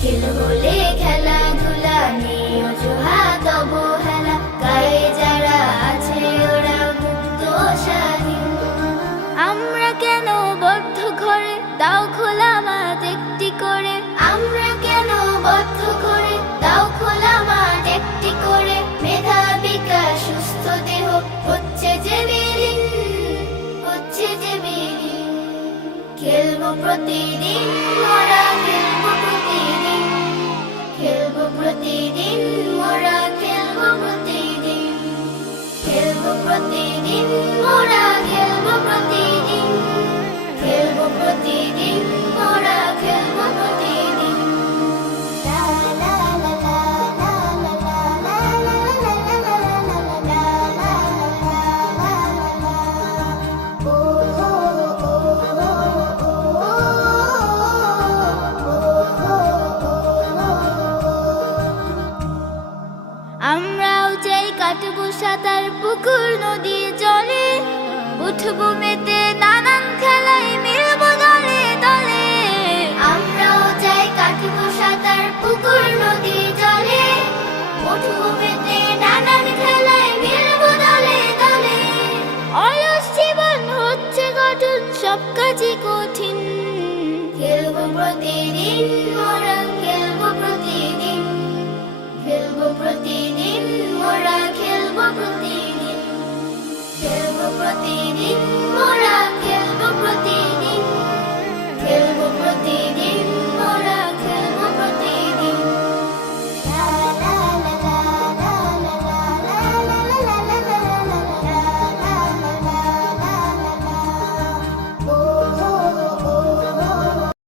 খেল বলে খেলাধুলা নেই অজুহাত অবহেলা, গায়ে যারা আছে ওরা মুক্ত স্বাধীন। আমরা কেন বদ্ধ ঘরে, দাও খোলা মাঠ একটি করে। আমরা কেন বদ্ধ ঘরে, দাও খোলা মাঠ একটি করে। মেধা বিকাশ সুস্থ দেহ হচ্ছে যে বিলীন, হচ্ছে যে বিলীন। খেলবো প্রতিদিন মোরা, খেলবো প্রতিদিন, খেলবো প্রতিদিন মোরা, খেলবো প্রতিদিন, খেলবো প্রতিদিন মোরা, খেলবো প্রতিদিন, খেলবো প্রতিদিন মোরা, খেলবো প্রতিদিন। লা লা লা লা লা লা লা লা লা লা লা লা লা। ও হো ও হো ও। আমরাও চাই কাটবো সাঁতার পুকুর নদী জলে, উঠবো মেতে নানান খেলায় মিলবো দলে দলে। আমরাও চাই কাটবো সাঁতার পুকুর নদী জলে, উঠবো মেতে নানান খেলায় মিলবো দলে দলে। অলস জীবন হচ্ছে গঠন, সব কাজই কঠিন। খেলবো প্রতিদিন মোরা, খেলবো প্রতিদিন, খেলবো প্রতিদিন মোরা, খেলবো প্রতিদিন, খেলবো প্রতিদিন মোরা, খেলবো প্রতিদিন।